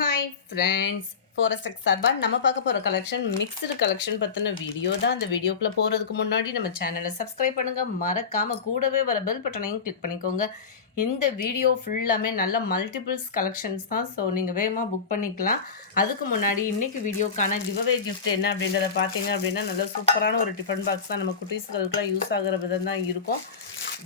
Hi friends, forest சார்பா நம்ம பார்க்க போகிற கலெக்ஷன் மிக்சடு கலெக்ஷன் பற்றின வீடியோ தான். அந்த வீடியோக்குள்ளே போகிறதுக்கு முன்னாடி நம்ம சேனலை சப்ஸ்கிரைப் பண்ணுங்கள், மறக்காமல் கூடவே வர பெல் பட்டனையும் கிளிக் பண்ணிக்கோங்க. இந்த வீடியோ ஃபுல்லாமே நல்ல மல்டிபிள்ஸ் கலெக்ஷன்ஸ் தான். ஸோ நீங்கள் வேகமாக புக் பண்ணிக்கலாம். அதுக்கு முன்னாடி இன்றைக்கி வீடியோக்கான கிவ்அவே கிஃப்ட் என்ன அப்படின்றத பார்த்தீங்க அப்படின்னா நல்ல சூப்பரான ஒரு டிஃபன் பாக்ஸ் தான். நம்ம குட்டீஸ்களுக்குலாம் யூஸ் ஆகிற விதம் தான் இருக்கும்.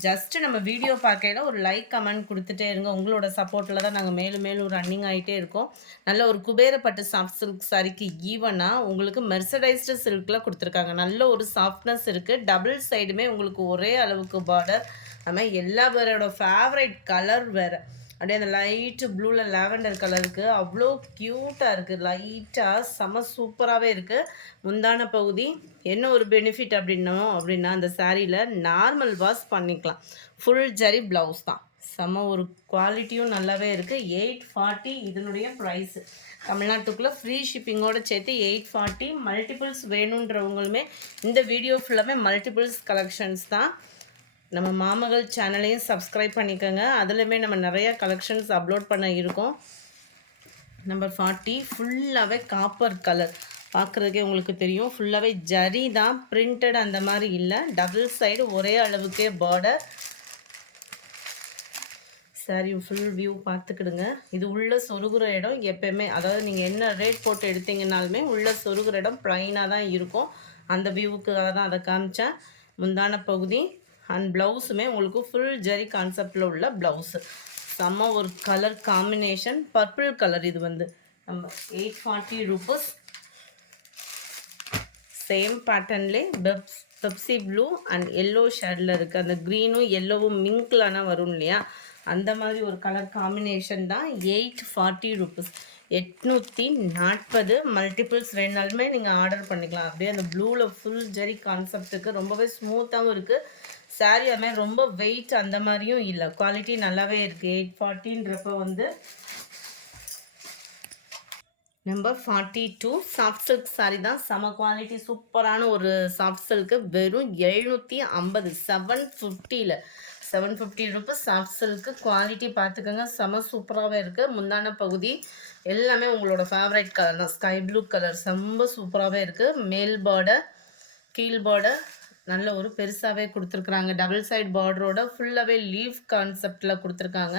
ஜஸ்ட்டு நம்ம வீடியோ பார்க்கையில ஒரு லைக் கமெண்ட் கொடுத்துட்டே இருங்க. உங்களோட சப்போர்ட்டில் தான் நாங்கள் மேலும் மேலும் ரன்னிங் ஆகிட்டே இருக்கோம். நல்ல ஒரு குபேரப்பட்டு சாஃப்ட் சில்க் சாரிக்கு ஈவனாக உங்களுக்கு மெர்சடைஸ்டு சில்கில் கொடுத்துருக்காங்க. நல்ல ஒரு சாஃப்ட்னஸ் இருக்குது. டபுள் சைடுமே உங்களுக்கு ஒரே அளவுக்கு பார்டர். அது மாதிரி எல்லா பேரோட ஃபேவரைட் கலர் வேறு. அப்படியே அந்த லைட்டு ப்ளூவில் லாவெண்டர் கலருக்கு அவ்வளோ க்யூட்டாக இருக்குது. லைட்டாக செம சூப்பராகவே இருக்குது. முந்தான பகுதி என்ன ஒரு பெனிஃபிட் அப்படின்னா அந்த சாரியில் நார்மல் வாஷ் பண்ணிக்கலாம். ஃபுல் ஜரி ப்ளவுஸ் தான். செம ஒரு குவாலிட்டியும் நல்லாவே இருக்குது. 840 இதனுடைய ப்ரைஸு. தமிழ்நாட்டுக்குள்ளே ஃப்ரீ ஷிப்பிங்கோடு சேர்த்து 840. மல்டிபிள்ஸ் வேணுன்றவங்களுமே இந்த வீடியோ ஃபுல்லாமே மல்டிபிள்ஸ் கலெக்ஷன்ஸ் தான். நம்ம மாமகள் சேனலையும் சப்ஸ்கிரைப் பண்ணிக்கோங்க. அதுலேயுமே நம்ம நிறையா கலெக்ஷன்ஸ் அப்லோட் பண்ண இருக்கோம். நம்பர் 40 ஃபுல்லாகவே காப்பர் கலர். பார்க்குறதுக்கே உங்களுக்கு தெரியும். ஃபுல்லாகவே ஜரி தான், பிரிண்டட் அந்த மாதிரி இல்லை. டபுள் சைடு ஒரே அளவுக்கே பார்டர். சாரி ஃபுல் வியூ பார்த்துக்கிடுங்க. இது உள்ள சொருகுற இடம் எப்போயுமே, அதாவது நீங்கள் என்ன ரேட் போட்டு எடுத்தீங்கனாலுமே உள்ள சொருகுற இடம் ப்ளைனாக தான் இருக்கும். அந்த வியூவுக்காக தான் அதை காமிச்சேன். முந்தான பகுதி அண்ட் ப்ளவுஸுமே உங்களுக்கு ஃபுல் ஜரி கான்செப்டில் உள்ள ப்ளவுஸு. செம்ம ஒரு கலர் காம்பினேஷன், பர்பிள் கலர். இது வந்து நம்ம 840 ரூபீஸ். சேம் பேட்டர்ன்லேயே பெப்சி ப்ளூ அண்ட் எல்லோ ஷேடில் இருக்குது. அந்த க்ரீனும் எல்லோவும் மிங்க்லானா வரும் இல்லையா, அந்த மாதிரி ஒரு கலர் காம்பினேஷன் தான். 840 ரூபீஸ். 840. மல்டிபிள்ஸ் வேணாலுமே நீங்கள் ஆர்டர் பண்ணிக்கலாம். அப்படியே அந்த ப்ளூவில் ஃபுல் ஜரி கான்செப்ட்டுக்கு ரொம்பவே ஸ்மூத்தாகவும் இருக்குது. சாரி அதுமாதிரி ரொம்ப வெயிட் அந்த மாதிரியும் இல்லை. குவாலிட்டி நல்லாவே இருக்குது. 840ன்றப்போ வந்து நம்பர் 42 சாஃப்ட் சில்க் சாரி தான். செம குவாலிட்டி, சூப்பரான ஒரு சாஃப்ட் சில்க்கு. வெறும் 750. 750ல் 750 ரூபீஸ் சாஃப்ட் சில்க்கு. குவாலிட்டி பார்த்துக்கோங்க, செம சூப்பராகவே இருக்குது. முந்தான பகுதி எல்லாமே உங்களோட ஃபேவரைட் கலர் தான். ஸ்கை ப்ளூ கலர் செம்ம சூப்பராகவே இருக்குது. மேல் பார்டர், கீழ் பார்டர் நல்ல ஒரு பெருசாகவே கொடுத்துருக்குறாங்க. டபுள் சைட் பார்டரோட ஃபுல்லாகவே லீஃப் கான்செப்டில் கொடுத்துருக்காங்க.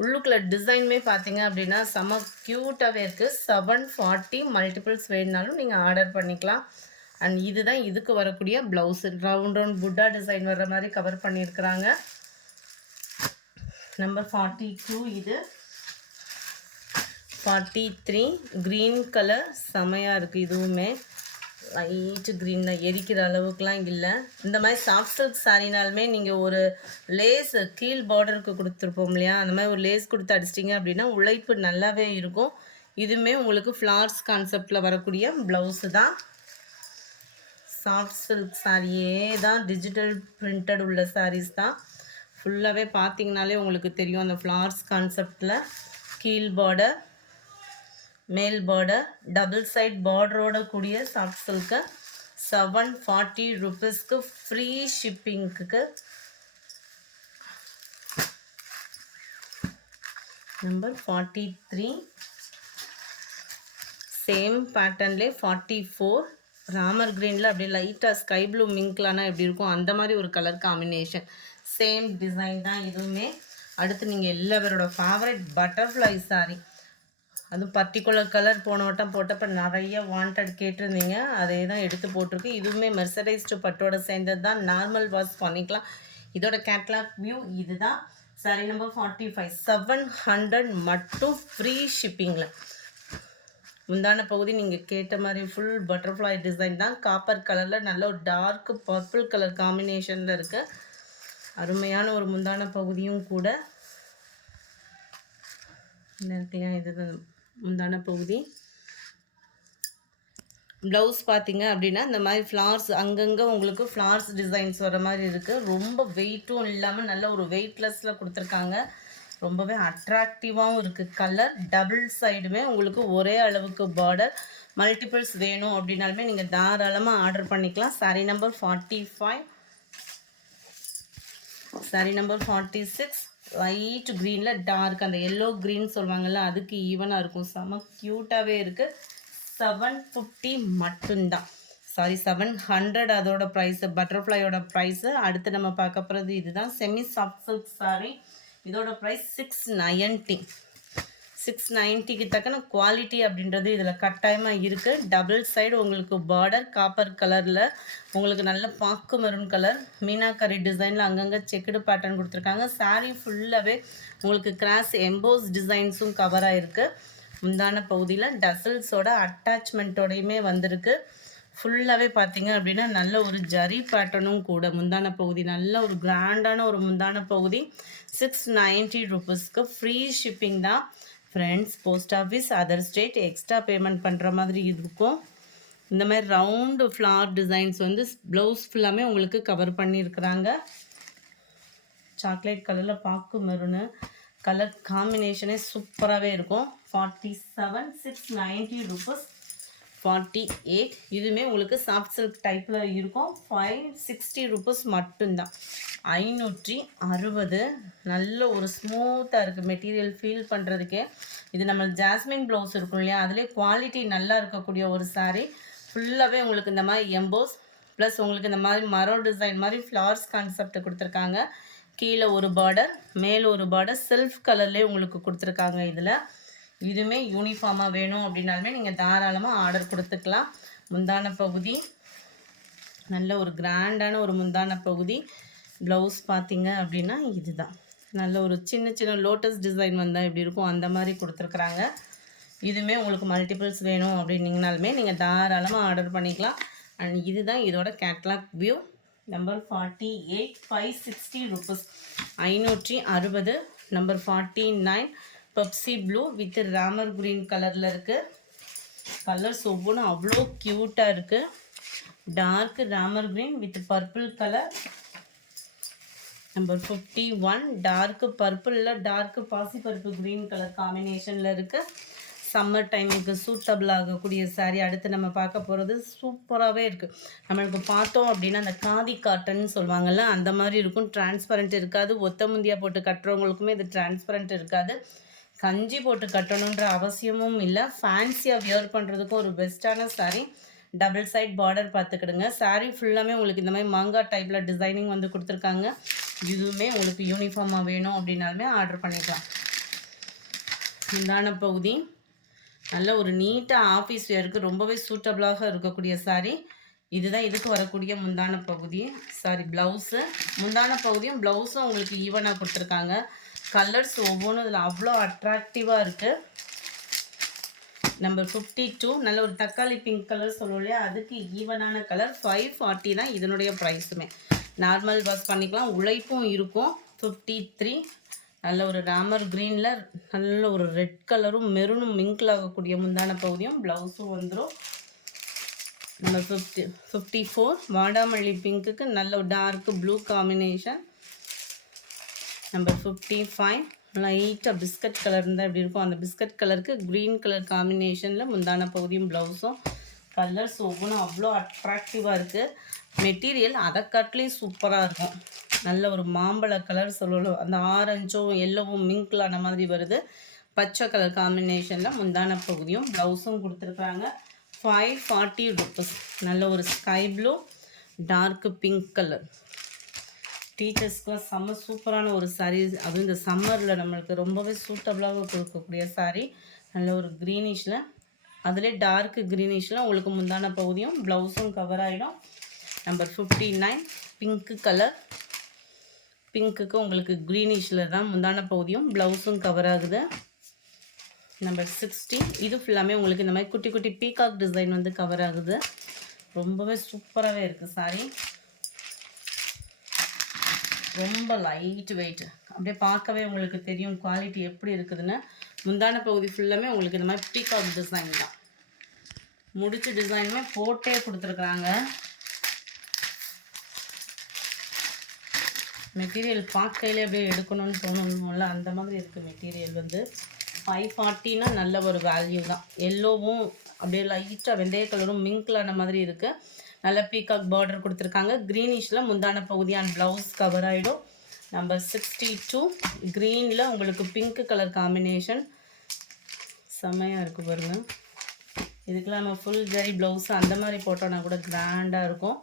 உள்ளுக்குள்ள டிசைனுமே பார்த்தீங்க அப்படின்னா செம க்யூட்டாகவே இருக்குது. 740. மல்டிபிள்ஸ் வேணுனாலும் நீங்கள் ஆர்டர் பண்ணிக்கலாம். அண்ட் இதுதான் இதுக்கு வரக்கூடிய ப்ளவுஸு. ரவுண்ட் புட்டா டிசைன் வர்ற மாதிரி கவர் பண்ணியிருக்கிறாங்க. நம்பர் 42 இது. 43 க்ரீன் கலர் செமையாக இருக்குது. இதுவுமே லைட்டு க்ரீன் தான், எரிக்கிற அளவுக்குலாம் இல்லை. இந்த மாதிரி சாஃப்ட் சில்க் சாரினாலுமே நீங்கள் ஒரு லேஸ் கீழ் பார்டருக்கு கொடுத்துருப்போம் இல்லையா, அந்த மாதிரி ஒரு லேஸ் கொடுத்து அடிச்சிட்டிங்க அப்படின்னா உழைப்பு நல்லாவே இருக்கும். இதுவுமே உங்களுக்கு ஃப்ளார்ஸ் கான்செப்டில் வரக்கூடிய ப்ளவுஸு தான். சாஃப்ட் சில்க் சாரியே தான், டிஜிட்டல் பிரிண்டட் உள்ள சாரீஸ் தான். ஃபுல்லாகவே பார்த்தீங்கனாலே உங்களுக்கு தெரியும். அந்த ஃப்ளார்ஸ் கான்செப்டில் கீழ் பார்டர், மேல் பார்டர், டபுள் சைட் பார்டரோட கூடிய சாஃப்ட் சில்க்கு. 740 ரூபீஸ்க்கு ஃப்ரீ ஷிப்பிங்க்கு. நம்பர் 43 சேம் பேட்டர்ன்லே 44 ராமர் க்ரீனில் அப்படியே லைட்டாக ஸ்கை ப்ளூ மிங்க்லானா எப்படி இருக்கும் அந்த மாதிரி ஒரு கலர் காம்பினேஷன். சேம் டிசைன் தான் இதுவுமே. அடுத்து நீங்கள் எல்லாரோட ஃபேவரட் பட்டர்ஃப்ளை சாரி. அதுவும் பர்டிகுலர் கலர் போன வட்டம் போட்டப்போ நிறைய வாண்டட் கேட்டிருந்தீங்க, அதே தான் எடுத்து போட்டிருக்கு. இதுவுமே மெர்சடைஸ்டு பட்டோட சேர்ந்தது தான். நார்மல் வாஷ் பண்ணிக்கலாம். இதோட கேட்லாக் வியூ இது தான். Sorry number 45. 700 மட்டும் ஃப்ரீ ஷிப்பிங்கில். முந்தான பகுதி நீங்கள் கேட்ட மாதிரி ஃபுல் பட்டர்ஃப்ளை டிசைன் தான். காப்பர் கலரில் நல்ல ஒரு டார்க் பர்பிள் கலர் காம்பினேஷனில் இருக்குது. அருமையான ஒரு முந்தான பகுதியும் கூட இருக்குல்லையா. இதுதான் முந்தான பகுதி. ப்ளவுஸ் பார்த்தீங்க அப்படின்னா இந்த மாதிரி ஃப்ளார்ஸ் அங்கங்கே உங்களுக்கு ஃப்ளார்ஸ் டிசைன்ஸ் வர மாதிரி இருக்குது. ரொம்ப வெயிட்டும் இல்லாமல் நல்ல ஒரு வெயிட்லெஸ்ஸில் கொடுத்துருக்காங்க. ரொம்பவே அட்ராக்டிவாகவும் இருக்குது. கலர் டபுள் சைடுமே உங்களுக்கு ஒரே அளவுக்கு பார்டர். மல்டிபிள்ஸ் வேணும் அப்படின்னாலுமே நீங்கள் தாராளமாக ஆர்டர் பண்ணிக்கலாம். Sorry number 45. Sorry number 46 light க்ரீனில் டார்க் அந்த எல்லோ க்ரீன் சொல்லுவாங்கள்ல அதுக்கு ஈவனாக இருக்கும். செம க்யூட்டாகவே இருக்குது. 750 மட்டும்தான். சாரி 700 அதோட ப்ரைஸு. பட்டர்ஃப்ளையோட ப்ரைஸு. அடுத்து நம்ம பார்க்க போகிறது இதுதான் செமி சாஃப்ட் சில்க் சாரி. இதோட ப்ரைஸ் 690. 690க்கு தக்கன குவாலிட்டி அப்படின்றது இதில் கட்டாயமாக இருக்குது. டபுள் சைடு உங்களுக்கு பார்டர் காப்பர் கலரில் உங்களுக்கு நல்ல பாக்கு மெரூன் கலர் மீனாக்கரி டிசைனில் அங்கங்கே செக்குடு பேட்டர்ன் கொடுத்துருக்காங்க. சாரீ ஃபுல்லாகவே உங்களுக்கு கிராஸ் எம்போஸ் டிசைன்ஸும் கவராக இருக்குது. முந்தான பகுதியில் டசல்ஸோட அட்டாச்மெண்ட்டோடையுமே வந்திருக்கு. ஃபுல்லாகவே பார்த்தீங்க அப்படின்னா நல்ல ஒரு ஜரி பேட்டர்னும் கூட. முந்தான பகுதி நல்ல ஒரு கிராண்டான ஒரு முந்தான பகுதி. 690 ருபீஸ்க்கு ஃப்ரீ ஷிப்பிங் தான் friends. Post office other state extra payment பண்ணுற மாதிரி இருக்கும். இந்த மாதிரி ரவுண்டு ஃப்ளார் டிசைன்ஸ் வந்து ப்ளவுஸ் ஃபுல்லாமே உங்களுக்கு கவர் பண்ணியிருக்கிறாங்க. சாக்லேட் கலரில் பாக்கு மெரூனு கலர் காம்பினேஷனே சூப்பராகவே இருக்கும். 47 690 ருபீஸ். 48 இதுவுமே உங்களுக்கு சாஃப்ட் சில்க் டைப்பில் இருக்கும். 560 ருபீஸ் மட்டும்தான். 560 நல்ல ஒரு ஸ்மூத்தாக இருக்குது மெட்டீரியல் ஃபீல் பண்ணுறதுக்கே. இது நம்ம ஜாஸ்மின் ப்ளவுஸ் இருக்கும் இல்லையா, அதிலே குவாலிட்டி நல்லா இருக்கக்கூடிய ஒரு சாரீ. ஃபுல்லாகவே உங்களுக்கு இந்த மாதிரி எம்போஸ் ப்ளஸ் உங்களுக்கு இந்த மாதிரி மரம் டிசைன் மாதிரி ஃப்ளவர்ஸ் கான்செப்ட் கொடுத்துருக்காங்க. கீழே ஒரு பார்டர் மேலே ஒரு பார்டர் செல்ஃப் கலர்லேயே உங்களுக்கு கொடுத்துருக்காங்க. இதில் இதுவுமே யூனிஃபார்மாக வேணும் அப்படின்னாலுமே நீங்கள் தாராளமாக ஆர்டர் கொடுத்துக்கலாம். முந்தான பகுதி நல்ல ஒரு கிராண்டான ஒரு முந்தான பகுதி. ப்ளவுஸ் பார்த்தீங்க அப்படின்னா இதுதான் நல்ல ஒரு சின்ன சின்ன லோட்டஸ் டிசைன் வந்தால் எப்படி இருக்கும் அந்த மாதிரி கொடுத்துருக்குறாங்க. இதுவுமே உங்களுக்கு மல்டிபிள்ஸ் வேணும் அப்படின்னீங்கனாலுமே நீங்கள் தாராளமாக ஆர்டர் பண்ணிக்கலாம். அண்ட் இதுதான் இதோட catalogue view. Number 48 560 rupees. 560. Number 49 Pepsi blue with Ramar green கலரில் இருக்குது. கலர்ஸ் ஒவ்வொன்றும் அவ்வளோ க்யூட்டாக இருக்குது. Dark Ramar green with purple colour. Number 51 dark பர்பிளில் டார்க் பாசி பருப்பு க்ரீன் கலர் காம்பினேஷனில் இருக்குது. சம்மர் டைமுக்கு சூட்டபிள் ஆகக்கூடிய சாரீ. அடுத்து நம்ம பார்க்க போகிறது சூப்பராகவே இருக்குது. நம்மளுக்கு பார்த்தோம் அப்படின்னா அந்த காதி காட்டன் சொல்லுவாங்கள்ல அந்த மாதிரி இருக்கும். டிரான்ஸ்பரண்ட் இருக்காது. ஒத்த முந்தியா போட்டு கட்டுறவங்களுக்குமே இது டிரான்ஸ்பரண்ட் இருக்காது. கஞ்சி போட்டு கட்டணுன்ற அவசியமும் இல்லை. ஃபேன்சியாக வியர் பண்ணுறதுக்கும் ஒரு பெஸ்ட்டான சாரீ. டபுள் சைட் பார்டர் பார்த்துக்கிடுங்க. சாரீ ஃபுல்லாமே உங்களுக்கு இந்த மாதிரி மாங்காய் டைப்பில் டிசைனிங் வந்து கொடுத்துருக்காங்க. இதுவுமே உங்களுக்கு யூனிஃபார்மாக வேணும் அப்படின்னாலுமே ஆர்டர் பண்ணிக்கலாம். முந்தான பகுதி நல்ல ஒரு நீட்டாக ஆஃபீஸ் வேருக்கு ரொம்பவே சூட்டபிளாக இருக்கக்கூடிய சாரீ. இதுதான் இதுக்கு வரக்கூடிய முந்தான பகுதி. Sorry blouse. முந்தான பகுதியும் ப்ளவுஸும் உங்களுக்கு ஈவனாக கொடுத்துருக்காங்க. கலர்ஸ் ஒவ்வொன்றும் இதில் அவ்வளோ அட்ராக்டிவாக இருக்குது. நம்பர் 52 நல்ல ஒரு தக்காளி பிங்க் கலர் சொல்லுவோம் இல்லையா, அதுக்கு ஈவனான கலர். 540 தான் இதனுடைய ப்ரைஸுமே. நார்மல் வாஷ் பண்ணிக்கலாம், உழைப்பும் இருக்கும். 53 நல்ல ஒரு ராமர் க்ரீனில் நல்ல ஒரு ரெட் கலரும் மெரூனும் மிங்கில் ஆகக்கூடிய முந்தான பகுதியும் ப்ளவுஸும் வந்துடும். நம்பர் 54 வாடாமல்லி பிங்க்குக்கு நல்ல ஒரு டார்க் ப்ளூ காம்பினேஷன். நம்பர் 55 லைட்டாக பிஸ்கட் கலர் இருந்தால் எப்படி இருக்கும் அந்த பிஸ்கட் கலருக்கு க்ரீன் கலர் காம்பினேஷனில் முந்தான பகுதியும் ப்ளவுஸும். கலர்ஸ் ஒவ்வொன்றும் அவ்வளோ அட்ராக்டிவாக இருக்குது. மெட்டீரியல் அதை காட்டிலையும் சூப்பராக இருக்கும். நல்ல ஒரு மாம்பழ கலர் சொல்லணும், அந்த ஆரஞ்சும் எல்லோவும் மிங்க்லான மாதிரி வருது. பச்சை கலர் காம்பினேஷனில் முந்தான பகுதியும் ப்ளவுஸும் கொடுத்துருக்குறாங்க. 540 ருபீஸ். நல்ல ஒரு sky blue dark pink colour. டீச்சர்ஸ்க்குலாம் செம்ம சூப்பரான ஒரு சாரீ. அதுவும் இந்த சம்மரில் நம்மளுக்கு ரொம்பவே சூட்டபிளாக கொடுக்கக்கூடிய சாரீ. நல்ல ஒரு க்ரீனிஷில் அதிலே டார்க் க்ரீனிஷில் உங்களுக்கு முந்தான பகுதியும் ப்ளவுஸும் கவர் ஆகிடும். Number 59 pink colour. பிங்க்குக்கு உங்களுக்கு க்ரீனிஷில் தான் முந்தான பகுதியும் ப்ளவுஸும் கவர் ஆகுது. நம்பர் 60 இது ஃபுல்லாமே உங்களுக்கு இந்த மாதிரி குட்டி குட்டி பீகாக் டிசைன் வந்து கவர் ஆகுது. ரொம்பவே சூப்பராகவே இருக்குது சாரீ. ரொம்ப லைட் வெயிட், அப்படியே பார்க்கவே உங்களுக்கு தெரியும் குவாலிட்டி எப்படி இருக்குதுன்னு. முந்தான பகுதி ஃபுல்லாமே உங்களுக்கு இந்த மாதிரி பீகாக் டிசைன் தான். முடிச்சு டிசைனுமே போட்டே கொடுத்துருக்குறாங்க. மெட்டீரியல் பார்க்கையிலே அப்படியே எடுக்கணும்னு தோணும்ல அந்த மாதிரி இருக்குது மெட்டீரியல் வந்து. 540னா நல்ல ஒரு வேல்யூ தான். எல்லோவும் அப்படியே லைட்டாக வெந்தய கலரும் மிங்க்லான மாதிரி இருக்குது. நல்ல பீகாக் பார்டர் கொடுத்துருக்காங்க. க்ரீனிஷில் முந்தான பகுதி அண்ட் ப்ளவுஸ் கவர் ஆகிடும். நம்பர் 62 க்ரீனில் உங்களுக்கு பிங்க் கலர் காம்பினேஷன் செம்மையாக இருக்குது பாருங்கள். இதுக்கெல்லாம் நம்ம ஃபுல் ஜரி ப்ளவுஸ் அந்த மாதிரி போட்டோன்னா கூட கிராண்டாக இருக்கும்.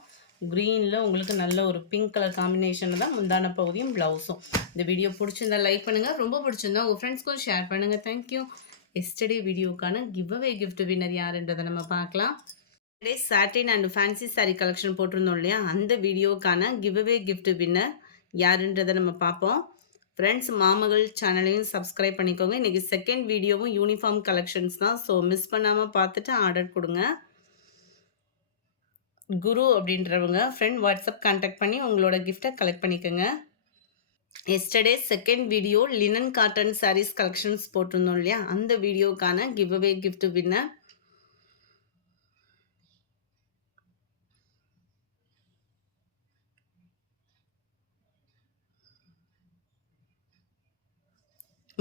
க்ரீனில் உங்களுக்கு நல்ல ஒரு பிங்க் கலர் காம்பினேஷனில் தான் முந்தான பகுதியும் ப்ளவுஸும். இந்த வீடியோ பிடிச்சிருந்தா லைக் பண்ணுங்கள், ரொம்ப பிடிச்சிருந்தா உங்கள் ஃப்ரெண்ட்ஸ்க்கும் ஷேர் பண்ணுங்கள். தேங்க்யூ. எஸ்டர்டே வீடியோக்கான கிவ் அவே கிஃப்ட் வின்னர் யாருன்றதை நம்ம பார்க்கலாம். டே satin and fancy sari collection போட்டிருந்தோம் இல்லையா, அந்த வீடியோக்கான கிவ் அவே கிஃப்ட் வின்னர் யாருன்றதை நம்ம பார்ப்போம். ஃப்ரெண்ட்ஸ், மாமகள் சேனலையும் சப்ஸ்கிரைப் பண்ணிக்கோங்க. இன்றைக்கி செகண்ட் வீடியோவும் யூனிஃபார்ம் கலெக்ஷன்ஸ் தான். ஸோ மிஸ் பண்ணாமல் பார்த்துட்டு ஆர்டர் கொடுங்க. குரு அப்படின்றவங்க ஃப்ரெண்ட் வாட்ஸ்அப் கான்டாக்ட் பண்ணி உங்களோட கிஃப்டை கலெக்ட் பண்ணிக்கோங்க. Yesterday second video linen cotton saris collections போட்டிருந்தோம் இல்லையா, அந்த வீடியோக்கான கிவ் அவே கிஃப்ட் வின்னர்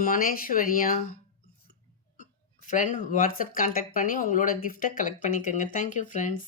மனேஸ்வரியா. ஃப்ரெண்ட் வாட்ஸ்அப் கான்டாக்ட் பண்ணி உங்களோட கிஃப்டை கலெக்ட் பண்ணிக்கோங்க. Thank you friends.